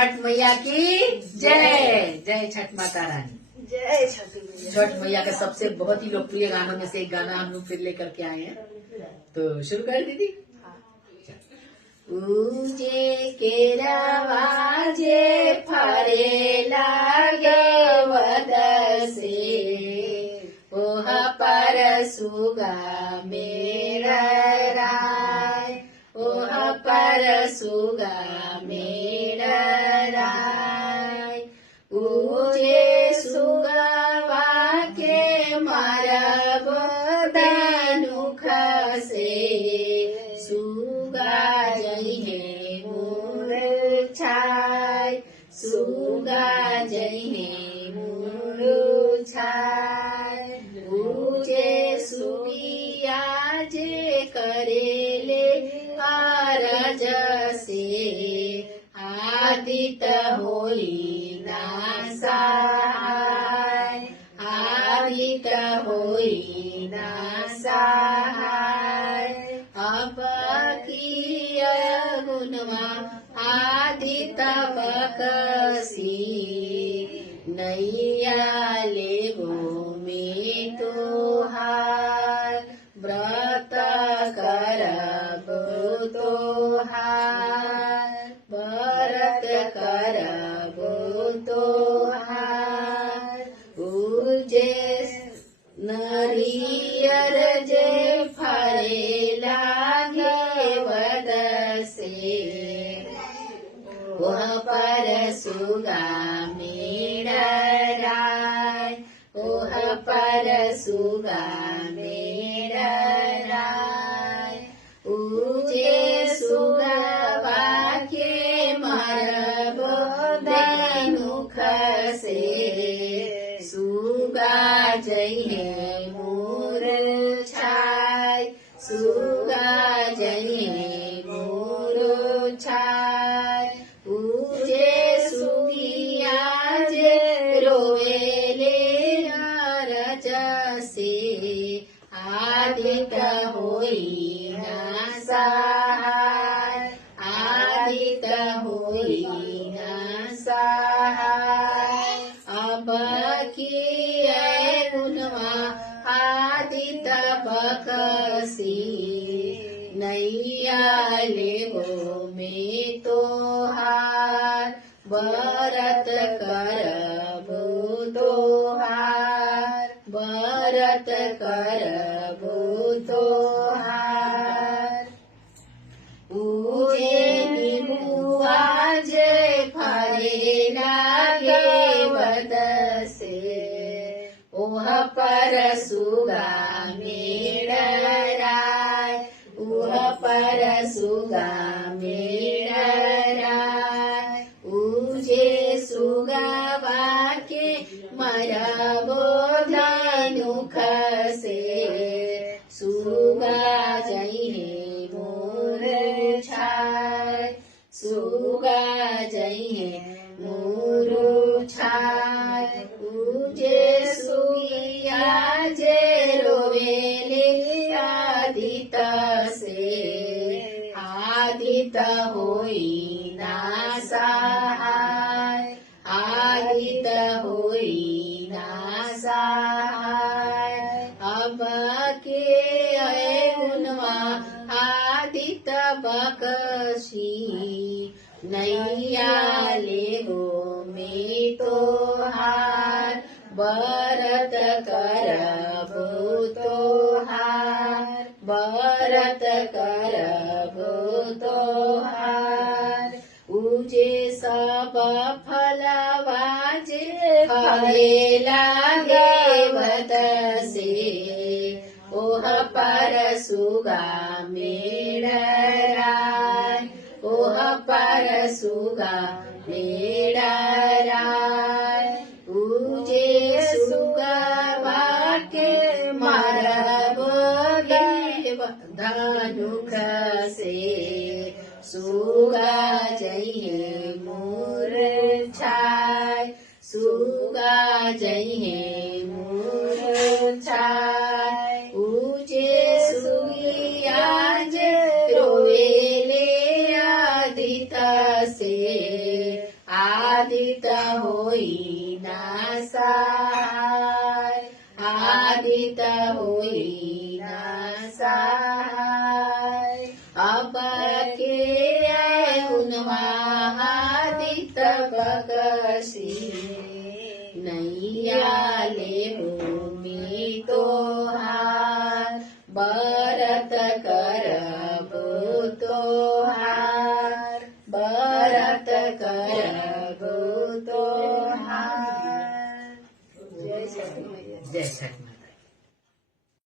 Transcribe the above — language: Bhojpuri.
छठ मैया की जय। जय छठ माता रानी। जय छठ मैया। छठ मैया का सबसे बहुत ही लोकप्रिय गानों में से एक गाना हम लोग फिर लेकर के आए हैं, तो शुरू कर दीदी। ऊंचे के रवाजे फरे लागे वदसे, ओह पर सुगा मेरा राय, ओह पर सुगा मेरा राय। ऊंचे सुगवा के मारब दानुख से, सुगा जइहे मूर्छाय, सुगा जइहे मूर्छाय। ऊंचे सुगिया जे करेले अरज से, आदित होई ना सहाय, आदित होई ना सहाय। अब की गुणवा आदित बकसी, नैया लेगो में तोहार, व्रत करब तोहार, व्रत करब तोहार। उजे नरियर जे फरे लागे वदसे, वह पर सुगा मेरा राय, वह पर सुगा मेरा राय। ऊजे सुगवा के मारब दानुख से, सुगा जइहे मूर्छाय, सुगा जइहे मूर्छाय। ऊजे सुगिया जे रोवेले अरज से, आदित होई ना सहाय, आदित होई ना सहाय। अब की गुणवा आदित बकसी, नैया लेगो में तोहार, व्रत करब तोहार, व्रत करब तोहार। ऊजे निबुआ जे फरे लागे वदसे, ओह पर सुगा मेरा राय, ओह पर सुगा मेरा राय। ऊजे सुगवा के मरब दानुख से, सुगा जइहे मूर्छाय, सुगा जइहे मूर्छाय। ऊजे सुगिया जे रोवेले आदित से, आदित होई ना सहाय, आदित होई ना सहाय। अब के गुणवा आदित बकसी, नैया लेगो में तोहार, व्रत करब तोहार, व्रत करब तोहार। ऊजे सब फलवा जे फरे लागे वदसे, ओह पर सुगा मेरा राय, ओह पर सुगा मेरा राय। ऊजे सुगवा के मारब दानुख से, सुगा जइहे मूर्छाय, सुगा जइहे मूर्छाय। ऊजे सुगिया जे रोवेले आदित से આદિત્ય હોય ના સહાય, આદિત્ય હોય ના સહાય, અબ કે ઉન્માદિત્ય બક્ષી, નૈયા લે ભૂમિ તો હાર, બરત કરબો તો હાર, બરત કરબો તો હાર. જય સખી.